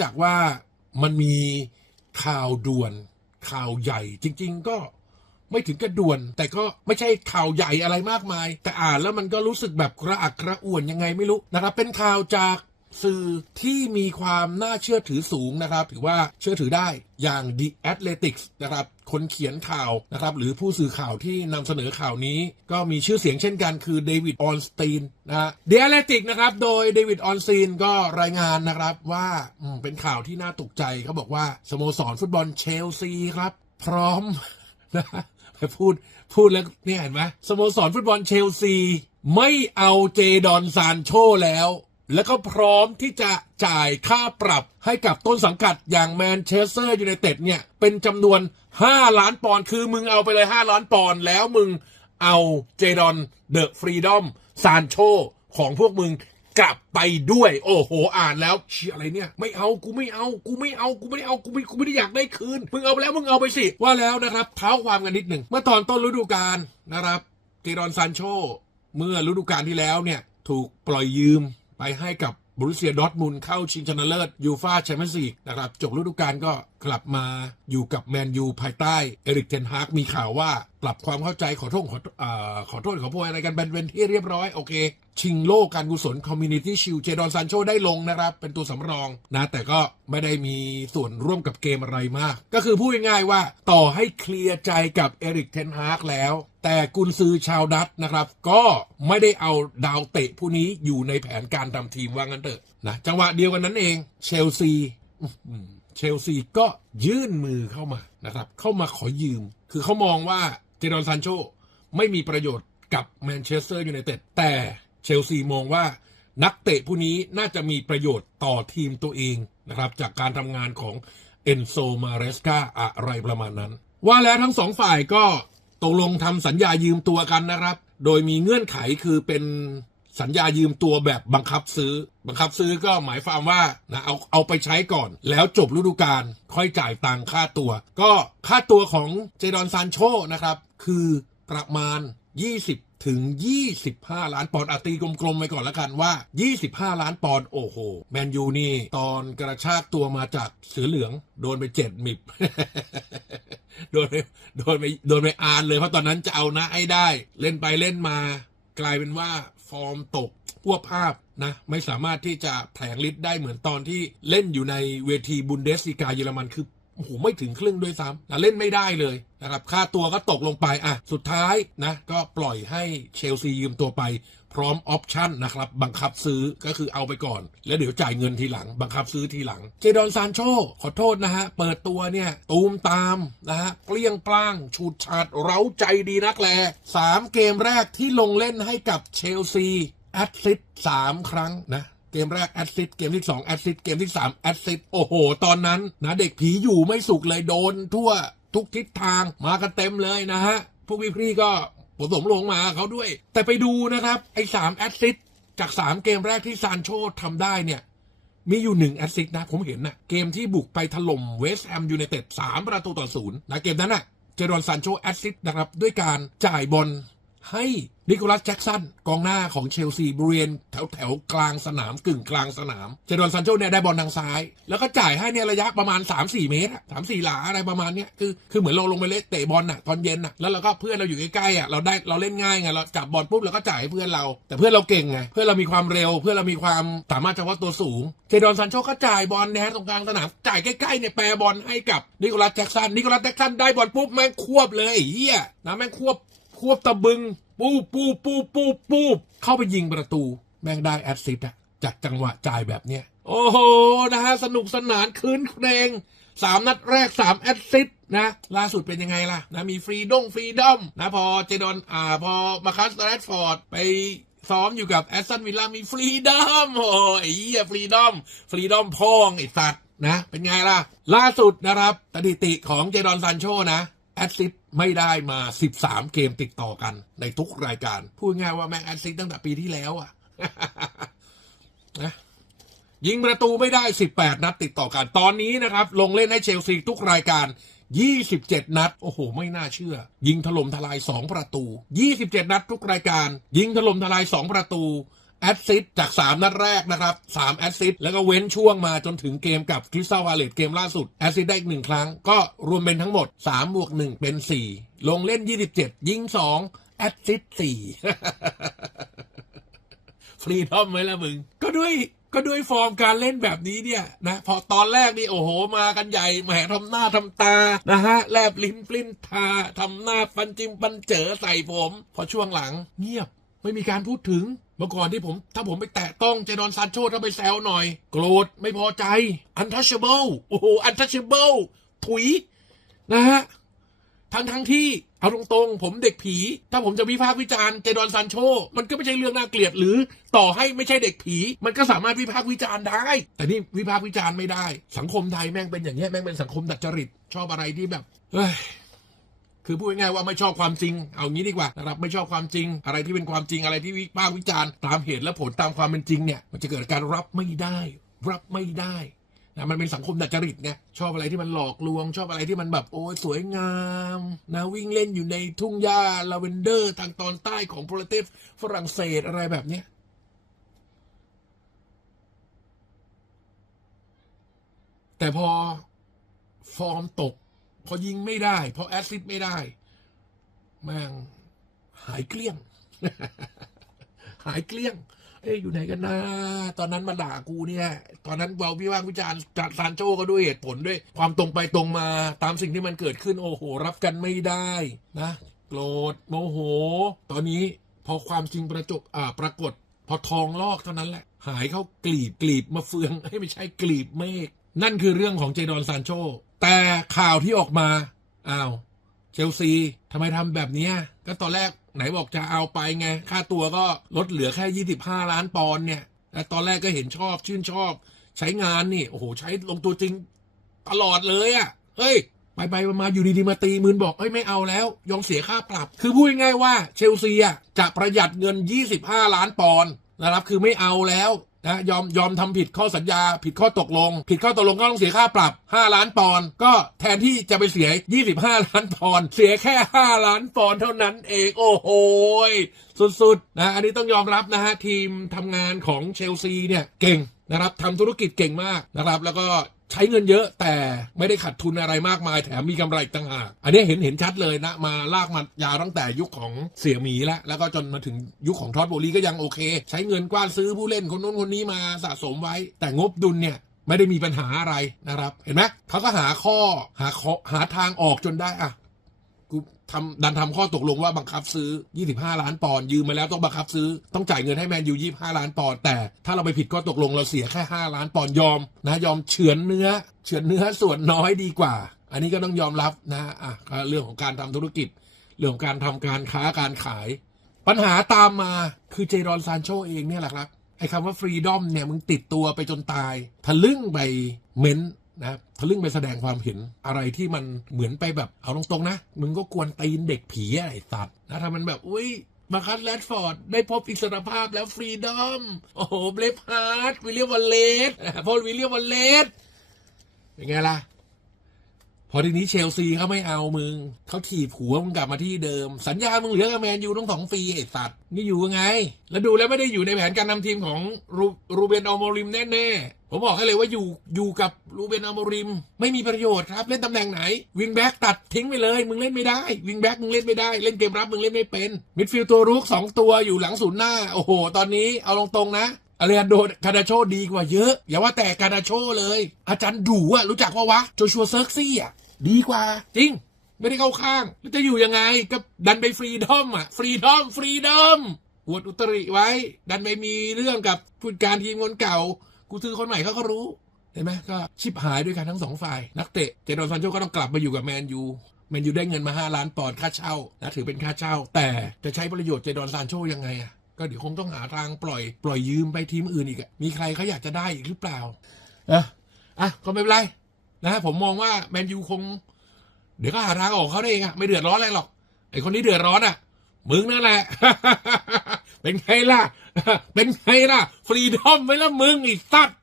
จากว่ามันมีข่าวด่วนข่าวใหญ่จริง ๆ ก็ไม่ถึงกระด่วน แต่ก็ไม่ใช่ข่าวใหญ่อะไรมากมาย แต่อ่านแล้วมันก็รู้สึกแบบกระอักกระอ่วนยังไงไม่รู้นะครับเป็นข่าวจาก สื่อที่มีความน่าเชื่อถือสูงนะครับ ถือว่าเชื่อถือได้อย่าง The Athletics นะครับคนเขียนข่าวนะครับ หรือผู้สื่อข่าวที่นำเสนอข่าวนี้ ก็มีชื่อเสียงเช่นกันคือเดวิดออนสตีนนะฮะ The Athletic นะครับ โดยเดวิดออนสตีนก็รายงานนะครับว่าเป็นข่าวที่น่าตกใจเขาบอกว่า สโมสรฟุตบอลเชลซีครับ พร้อมนะไปพูดพูดแล้วเนี่ยเห็นไหมสโมสรฟุตบอลเชลซี ไม่เอาเจดอนซานโชแล้ว แล้วก็พร้อมที่จะจ่ายค่าปรับให้กับต้นสังกัดอย่างแมนเชสเตอร์ยูไนเต็ดเนี่ยเป็นจำนวน 5 ล้านปอนด์คือมึงเอาไปเลย 5 ล้านปอนด์แล้วมึงเอาเจดอนเดอะฟรีดอมซานโชของพวกมึงกลับไปด้วย โอ้โห อ่านแล้วเชียอะไรเนี่ย ไม่เอากูไม่เอากูไม่เอากูไม่ได้เอากูไม่กูไม่ได้อยากได้คืนมึงเอาไปแล้วมึงเอาไปสิว่าแล้วนะครับเท้าความกันนิดหนึ่งเมื่อตอนต้นฤดูกาลนะครับเจดอนซานโชเมื่อฤดูกาลที่แล้วเนี่ยถูกปล่อยยืม ไปให้กับบรุเซียดอทมุนเข้าชิงชนะเลิศยูฟาแชมเปี้ยนส์ลีกนะครับจบฤดูกาลก็กลับมาอยู่กับแมนยูภายใต้เอริกเทนฮากมีข่าวว่า ปรับความเข้าใจขอโทษขอเอ่อขอโทษขอโพยอะไรกันเป็นที่เรียบร้อยโอเค ชิงโลกการกุศลคอมมูนิตี้ชิลเจดอนซานโชได้ลงนะครับ เป็นตัวสำรองนะ แต่ก็ไม่ได้มีส่วนร่วมกับเกมอะไรมาก ก็คือพูดง่ายๆว่าต่อให้เคลียร์ใจกับเอริกเทนฮากแล้ว แต่กุนซือชาวดัตนะครับ ก็ไม่ได้เอาดาวเตะผู้นี้อยู่ในแผนการทำทีมว่างั้นเถอะนะจังหวะเดียวกันนั้นเองเชลซีเชลซีก็ยื่นมือเข้ามานะครับ เข้ามาขอยืม คือเขามองว่าเจดอนซานโชไม่มีประโยชน์กับแมนเชสเตอร์ยูไนเต็ดแต่ เชลซีมองว่านักเตะผู้นี้น่าจะมีประโยชน์ต่อทีมตัวเองนะครับ จากการทำงานของเอนโซมาเรสกาอะไรประมาณนั้น ว่าแล้วทั้งสองฝ่ายก็ตกลงทำสัญญายืมตัวกันนะครับ โดยมีเงื่อนไขคือเป็นสัญญายืมตัวแบบบังคับซื้อ บังคับซื้อก็หมายความว่านะเอาเอาไปใช้ก่อน แล้วจบฤดูกาลค่อยจ่ายตังค่าตัว ก็ค่าตัวของเจดอนซานโชนะครับ คือประมาณ 20 ถึง 25 ล้านปอนด์อาตีกลมๆไปก่อนละกันว่า 25 ล้านปอนด์โอ้โห แมนยูนี่ ตอนกระชากตัวมาจากเสือเหลือง โดนไปเจ็ดมิบโดนไปโดนไปโดนไปอ่านเลยเพราะตอนนั้นจะเอานะให้ได้ เล่นไปเล่นมา กลายเป็นว่าฟอร์มตกพวกภาพนะไม่สามารถที่จะแผลงฤทธิ์ได้เหมือนตอนที่เล่นอยู่ในเวทีบุนเดสลีกาเยอรมันคือ โอ้โหไม่ถึงครึ่งด้วยซ้ำนะเล่นไม่ได้เลยนะครับค่าตัวก็ตกลงไปอะสุดท้ายนะก็ปล่อยให้เชลซียืมตัวไปพร้อมออปชั่นนะครับบังคับซื้อก็คือเอาไปก่อน แล้วเดี๋ยวจ่ายเงินทีหลัง บังคับซื้อทีหลัง เจดอนซานโชขอโทษนะฮะ เปิดตัวเนี่ย ตูมตามนะฮะเปลี่ยงปล้างฉูดฉาดเร้าใจดีนักแลสามเกมแรกที่ลงเล่นให้กับเชลซีแอดซิดสามครั้งนะ เกมแรกแอดซิดเกมที่2แอดซิดเกมที่3แอดซิดโอ้โห ตอนนั้นนะเด็กผีอยู่ไม่สุขเลยโดนทั่วทุกทิศทางมากันเต็มเลยนะฮะ พวกพี่ๆก็ผสมลงมาเขาด้วย แต่ไปดูนะครับ ไอ้สามแอดซิดจาก 3 เกมแรกที่ซานโชทำได้เนี่ย มีอยู่หนึ่งแอสซิสต์นะ ผมเห็นนะเกมที่บุกไปถล่มเวสต์แฮมยูไนเต็ดสามประตูต่อศูนย์นะเกมนั้นน่ะเจดอนซานโชแอสซิสต์นะครับด้วยการจ่ายบอล ให้นิโคลัสแจ็กสันกองหน้าของเชลซีบริเวณแถวแถวๆกลางสนามกึ่งกลางสนามเจดอนซานโชเนี่ยได้บอลทางซ้าย แล้วก็จ่ายให้เนี่ยระยะประมาณ 3-4 เมตรสามสี่หลาอะไรประมาณเนี้ยคือคือเหมือนเราลงไปเล่นเตะบอลน่ะตอนเย็นน่ะแล้วเราก็เพื่อนเราอยู่ใกล้ๆอะเราได้เราเล่นง่ายไงเราจับบอลปุ๊บเราก็จ่ายให้เพื่อนเรา แต่เพื่อนเราเก่งไงเพื่อนเรามีความเร็ว เพื่อนเรามีความสามารถเฉพาะตัวสูงเจดอนซานโชก็จ่ายบอลนะฮะตรงกลางสนามจ่ายใกล้ๆเนี่ยแปรบอลให้กับนิโคลัสแจ็กสันนิโคลัสแจ็กสันได้บอลปุ๊บแม่งควบเลยเฮียนะแม่งควบ ควบตะบึง ปูปูปูปูปูเข้าไปยิงประตู แม่งได้แอสซิสต์อะจากจังหวะจ่ายแบบเนี้ย โอ้โหนะฮะสนุกสนานคืนเครงสามนัดแรกสามแอสซิสต์นะ ล่าสุดเป็นยังไงล่ะนะมีฟรีดงฟรีดอมนะพอเจดอนอ่าพอมาคัสแรดฟอร์ดไปซ้อมอยู่กับแอสตันวิลล่ามีฟรีดอมโอ้ไอ้เหี้ยฟรีดอม ฟรีดอมพองไอ้สัตว์นะ เป็นไงล่ะ ล่าสุดนะครับสถิติของเจดอนซันโชนะ แอดซิสไม่ได้มา 13 เกมติดต่อกันในทุกรายการ พูดง่ายว่าแม่งแอดซิสตั้งแต่ปีที่แล้วอะนะยิงประตูไม่ได้ 18 นัดติดต่อกัน ตอนนี้นะครับ ลงเล่นให้เชลซีทุกรายการ 27 นัด โอ้โห ไม่น่าเชื่อ ยิงถล่มทลาย 2 ประตู 27 นัดทุกรายการ ยิงถล่มทลาย 2 ประตู แอดซิสจาก 3 นัดแรกนะครับ3แอดซิสแล้วก็เว้นช่วงมาจนถึงเกมกับคริสตัลวาเลตเกมล่าสุด แอดซิสได้อีกหนึ่งครั้ง ก็รวมเป็นทั้งหมด3บวก1เป็น 4 ลงเล่น 27 ยิง 2 แอดซิส4ฟรีดอมไหมล่ะมึง ก็ด้วยก็ด้วยฟอร์มการเล่นแบบนี้เนี่ยนะพอตอนแรกนี่โอ้โหมากันใหญ่แหมทำหน้าทำตานะฮะแลบลิ้นปลิ้นตาทำหน้าฟันจิ้มฟันเจอใส่ผม พอช่วงหลังเงียบไม่มีการพูดถึง เมื่อก่อนที่ผม ถ้าผมไปแตะต้องเจดอนซานโชถ้าไปแซวหน่อย โกรธไม่พอใจ untouchable โอ้โห untouchable ถุย นะฮะทั้งทั้งที่ เอาตรงๆ ผมเด็กผี ถ้าผมจะวิพากษ์วิจารณ์เจดอนซานโช มันก็ไม่ใช่เรื่องน่าเกลียดหรือต่อให้ไม่ใช่เด็กผี มันก็สามารถวิพากษ์วิจารณ์ได้ แต่นี่วิพากษ์วิจารณ์ไม่ได้ สังคมไทยแม่งเป็นอย่างเงี้ยแม่งเป็นสังคมดัดจริตชอบอะไรที่แบบเฮ้ย คือพูดง่ายๆว่าไม่ชอบความจริง เอางี้ดีกว่านะครับไม่ชอบความจริง อะไรที่เป็นความจริงอะไรที่วิพากษ์วิจารณ์ตามเหตุและผลตามความเป็นจริงเนี่ยมันจะเกิดการรับไม่ได้ รับไม่ได้นะมันเป็นสังคมดัดจริตไงชอบอะไรที่มันหลอกลวง ชอบอะไรที่มันแบบโอ้ยสวยงามนะวิ่งเล่นอยู่ในทุ่งหญ้าลาเวนเดอร์ทางตอนใต้ของโประเทศฝรั่งเศสอะไรแบบเนี้ยแต่พอฟอร์มตก พอยิงไม่ได้ พอแอสซิดไม่ได้แม่งหายเกลี้ยง หายเกลี้ยง เอ้ยอยู่ไหนกันนะ ตอนนั้นมาด่ากูเนี่ย ตอนนั้นเบาพี่ว่างวิจารณ์จากซานโจก็ด้วยเหตุผลด้วย ความตรงไปตรงมาตามสิ่งที่มันเกิดขึ้นโอ้โห รับกันไม่ได้นะโกรธโมโห ตอนนี้พอความจริงประจกอ่าปรากฏ พอทองลอกเท่านั้นแหละ หายเข้ากลีบกลีบมาเฟืองให้ไม่ใช่กลีบเมฆนั่นคือเรื่องของเจดอนซานโช แต่ข่าวที่ออกมาอ้าวเชลซีทำไมทำแบบนี้ก็ตอนแรกไหนบอกจะเอาไปไง ค่าตัวก็ลดเหลือแค่ 25 ล้านปอนด์เนี่ยแต่ตอนแรกก็เห็นชอบชื่นชอบ ใช้งานนี่ โอ้โห ใช้ลงตัวจริงตลอดเลยอะ่ะเฮ้ย ไปไปมาอยู่ดีๆมาตีมืนบอกเฮ้ยไม่เอาแล้ว ยอมเสียค่าปรับ คือพูดง่ายๆว่าเชลซีอะจะประหยัดเงิน 25 ล้านปอนด์นะครับคือไม่เอาแล้ว นะยอมยอมทำผิดข้อสัญญา ผิดข้อตกลง ผิดข้อตกลงก็ต้องเสียค่าปรับ 5 ล้านปอนด์ก็แทนที่จะไปเสีย 25 ล้านปอนด์เสียแค่ 5 ล้านปอนด์เท่านั้นเองโอ้โหสุดๆนะอันนี้ต้องยอมรับนะฮะทีมทำงานของเชลซีเนี่ยเก่ง นะครับทำธุรกิจเก่งมากนะครับแล้วก็ใช้เงินเยอะแต่ไม่ได้ขาดทุนอะไรมากมาย แถมมีกำไรต่างหากอันนี้เห็นเห็นชัดเลยนะ มาลากมายาวตั้งแต่ยุคของเสี่ยหมีแล้ว แล้วก็จนมาถึงยุคของทอดโบลีก็ยังโอเค ใช้เงินกว้านซื้อผู้เล่นคนนู้นคนนี้มาสะสมไว้ แต่งบดุลเนี่ยไม่ได้มีปัญหาอะไรนะครับ เห็นไหมเขาก็หาข้อหาขอหาทางออกจนได้อะ กูทำดันทำข้อตกลงว่าบังคับซื้อ 25 ล้านปอนด์ยืมมาแล้วต้องบังคับซื้อต้องจ่ายเงินให้แมนยู25 ล้านปอนด์แต่ถ้าเราไปผิดข้อตกลงเราเสียแค่ 5 ล้านปอนด์ยอมนะยอมเฉือนเนื้อ เฉือนเนื้อส่วนน้อยดีกว่า อันนี้ก็ต้องยอมรับนะอะเรื่องของการทำธุรกิจ เรื่องของการทำการค้าการขาย ปัญหาตามมาคือเจรอนซานโชเองเนี่ยแหละครับไอ้คำว่าฟรีดอมเนี่ยมึงติดตัวไปจนตายทะลึ่งไปเม้น นะครับทะลึ่งไปแสดงความเห็นอะไรที่มันเหมือนไปแบบเอาตรงๆนะ มึงก็กวนตีนเด็กผีอะไรสัตว์นะถ้ามันแบบอุ้ยมาคัสแรดฟอร์ด ได้พบอิสรภาพแล้วฟรีดอม โอ้โห เบลฟฮาร์ดวิลเลียมวอลเลสพอลวิลเลียมวอลเลสเป็นไงล่ะ พอทีนี้เชลซีเขาไม่เอามึง เขาถีบหัวมึงกลับมาที่เดิม สัญญามึงเหลือกับแมนยูต้องสองปีไอ้สัตว์ นี่อยู่ยังไง แล้วดูแล้วไม่ได้อยู่ในแผนการนำทีมของรูรูเบนอโมริมแน่ๆ ผมบอกให้เลยว่าอยู่อยู่กับรูเบนอโมริม ไม่มีประโยชน์ครับ เล่นตำแหน่งไหน วิงแบ็กตัดทิ้งไปเลย มึงเล่นไม่ได้ วิงแบ็กมึงเล่นไม่ได้ เล่นเกมรับมึงเล่นไม่เป็น มิดฟิลด์ตัวรุกสองตัวอยู่หลังศูนย์หน้า โอ้โห ตอนนี้เอาตรงๆนะ อาเรียนโดคาดาโชดีกว่าเยอะ อย่าว่าแต่คาดาโชเลย อาจารย์ดูอะรู้จักว่าวะโจชัวเซิร์กซี่อะดีกว่า จริง ไม่ได้เข้าข้าง แล้วจะอยู่ยังไงก็ดันไปฟรีดอมอะฟรีดอมฟรีดอมอวดอุตริไว้ ดันไปมีเรื่องกับผู้จัดการทีมคนเก่า กูซื้อคนใหม่เขาก็รู้เห็นไหมก็ชิบหายด้วยกันทั้งสองฝ่ายนักเตะเจดอนซานโชก็ต้องกลับมาอยู่กับแมนยูแมนยูได้เงินมา 5 ล้านปอนด์ค่าเช่านะถือเป็นค่าเช่า แต่จะใช้ประโยชน์เจดอนซานโชยังไงอะ ก็เดี๋ยวคงต้องหาทางปล่อย ปล่อยยืมไปทีมอื่นอีกอะมีใครเขาอยากจะได้อีกหรือเปล่าเอะอะก็ไม่เป็นไรนะฮะผมมองว่าแมนยูคง เดี๋ยวก็หาทางออกเขาได้เองอะไม่เดือดร้อนอะไรหรอกไอคนที่เดือดร้อนอะมึงนั่นแหละ เป็นไงล่ะ เป็นไงล่ะ ฟรีดอมไหมล่ะมึงไอีสัตว์